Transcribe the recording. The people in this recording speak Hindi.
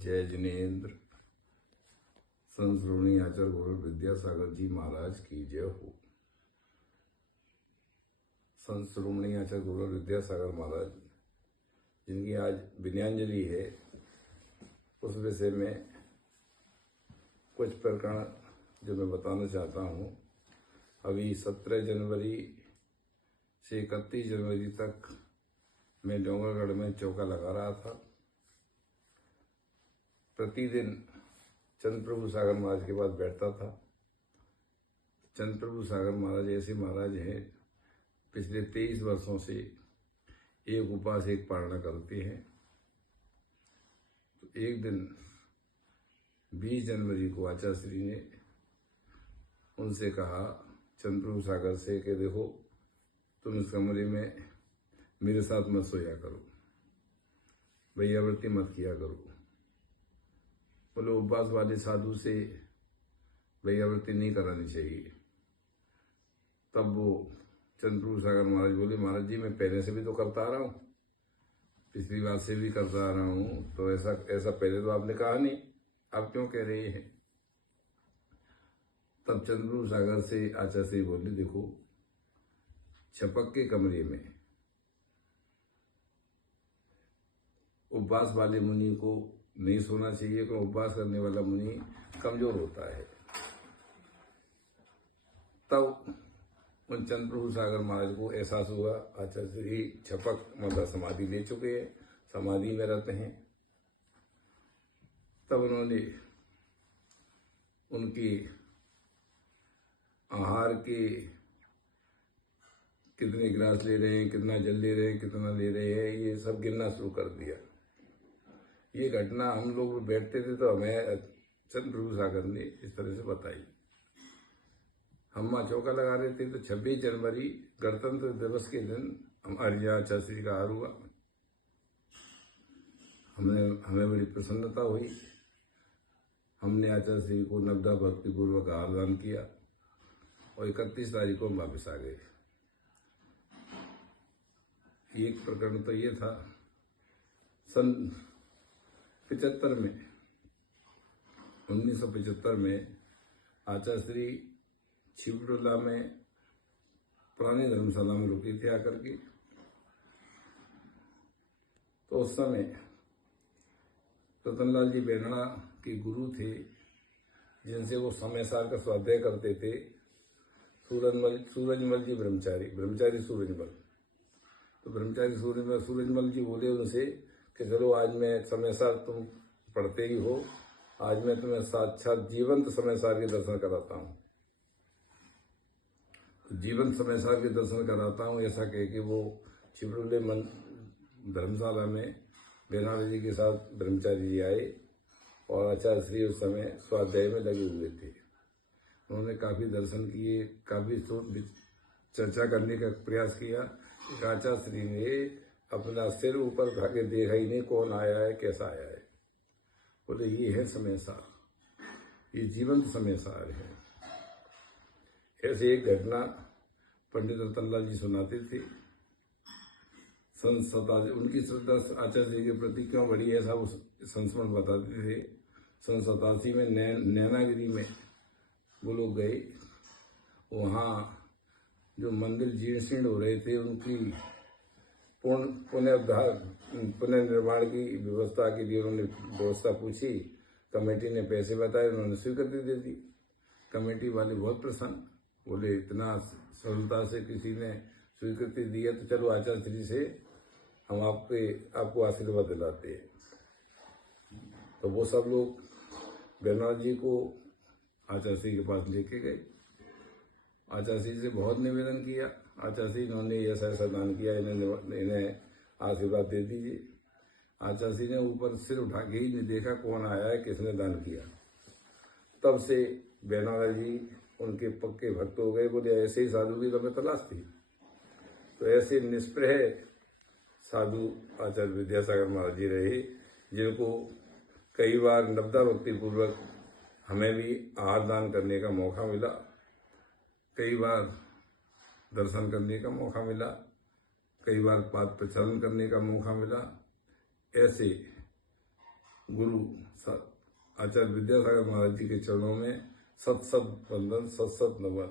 जय जिनेन्द्र। संत श्रोमणी आचार्य गुरु विद्यासागर जी महाराज की जय हो। संत श्रोमणी आचार्य गुरु विद्यासागर महाराज जिनकी आज विनयांजलि है, उस विषय में कुछ प्रकरण जो मैं बताना चाहता हूँ। अभी 17 जनवरी से 31 जनवरी तक मैं डोंगरगढ़ में चौका लगा रहा था। प्रतिदिन चंद्र प्रभु सागर महाराज के पास बैठता था। चंद्र प्रभु सागर महाराज ऐसे महाराज हैं, पिछले 23 वर्षों से एक उपास एक पारणा करते हैं। तो एक दिन 20 जनवरी को आचार्य श्री ने उनसे कहा, चंद्र प्रभु सागर से, कि देखो तुम इस कमरे में मेरे साथ मत सोया करो, वैयावृत्ति मत किया करो। बोले उपवास वाले साधु से वैयावृत्ति नहीं करानी चाहिए। तब वो चंद्र प्रभु सागर महाराज बोले, महाराज जी मैं पहले से भी तो करता आ रहा हूँ, पिछली बार से भी करता आ रहा हूँ, तो ऐसा पहले तो आपने कहा नहीं, आप क्यों कह रहे हैं। तब चंद्र प्रभु सागर से आचार्य श्री बोले, देखो छपक के कमरे में उपवास वाले मुनि को नहीं सोना चाहिए, क्योंकि उपवास करने वाला मुनि कमजोर होता है। तब उन चंद्र प्रभु सागर महाराज को एहसास हुआ, आचार्य श्री छपक मतलब समाधि ले चुके हैं, समाधि में रहते हैं। तब उन्होंने उनकी आहार के कितने गिलास ले रहे हैं, कितना जल ले रहे हैं, कितना ले रहे हैं, ये सब गिनना शुरू कर दिया। ये घटना हम लोग बैठते थे तो हमें चंद्र प्रभु सागर ने इस तरह से बताई। हम वहाँ चौका लगा रहे थे तो 26 जनवरी गणतंत्र दिवस के दिन हमारे यहाँ आचार्य श्री का आहार हुआ। हमें बड़ी प्रसन्नता हुई। हमने आचार्य श्री को नवदा भक्ति पूर्वक आहार दान किया और 31 तारीख को हम वापस आ गए। एक प्रकरण तो ये था। सन 75 में 1975 में आचार्य श्री छिबटोला में पुरानी धर्मशाला में रुके थे आकर के। तो उस समय रतनलाल जी बेनड़ा के गुरु थे, जिनसे वो समय सार का स्वाध्याय करते थे, सूरजमल जी ब्रह्मचारी सूरजमल। तो ब्रह्मचारी सूरजमल जी बोले उनसे कि चलो आज मैं समय सार, तुम पढ़ते ही हो, आज मैं तुम्हें साक्षात जीवंत समय सार के दर्शन कराता हूँ। तो जीवंत समय सार के दर्शन कराता हूँ ऐसा कह के वो छिबड़ुले धर्मशाला में बेनाड़ जी के साथ ब्रह्मचारी जी आए और आचार्य श्री उस समय स्वाध्याय में लगे हुए थे। उन्होंने काफ़ी दर्शन किए, काफ़ी चर्चा करने का प्रयास किया। आचार्य श्री ने अपना सिर ऊपर उठा के देखा ही नहीं, कौन आया है, कैसा आया है। बोले ये है समय सार, ये जीवंत समय सार है। ऐसे एक घटना पंडित रतनलाल जी सुनाते थे। उनकी श्रद्धा आचार्य जी के प्रति क्यों बढ़ी, ऐसा वो संस्मरण बताते थे। सन 87 में नैनागिरी में वो लोग गए। वहाँ जो मंदिर जीर्ण शीर्ण हो रहे थे, उनकी पुनर्निर्माण की व्यवस्था के लिए उन्होंने व्यवस्था पूछी। कमेटी ने पैसे बताए, उन्होंने स्वीकृति दे दी। कमेटी वाले बहुत प्रसन्न, बोले इतना सरलता से किसी ने स्वीकृति दी है तो चलो आचार्य श्री से हम आपको आशीर्वाद दिलाते हैं। तो वो सब लोग बेनाड़ जी को आचार्य श्री के पास लेके गए। आचार्य श्री से बहुत निवेदन किया। आचार्य श्री इन्होंने ऐसा दान किया, इन्हें आशीर्वाद दे दीजिए। आचार्य श्री ने ऊपर सिर उठा के ही नहीं देखा कौन आया है, किसने दान किया। तब से बेनाड़ जी उनके पक्के भक्त हो गए। बोले ऐसे ही साधु की हमें तलाश थी। तो ऐसे निष्प्रह साधु आचार्य विद्यासागर महाराज जी रहे, जिनको कई बार नवदा भक्ति पूर्वक हमें भी आहार दान करने का मौका मिला, कई बार दर्शन करने का मौका मिला, कई बार पाद प्रचारण करने का मौका मिला। ऐसे गुरु आचार्य विद्यासागर महाराज जी के चरणों में सत सत वंदन, सत सत नमन।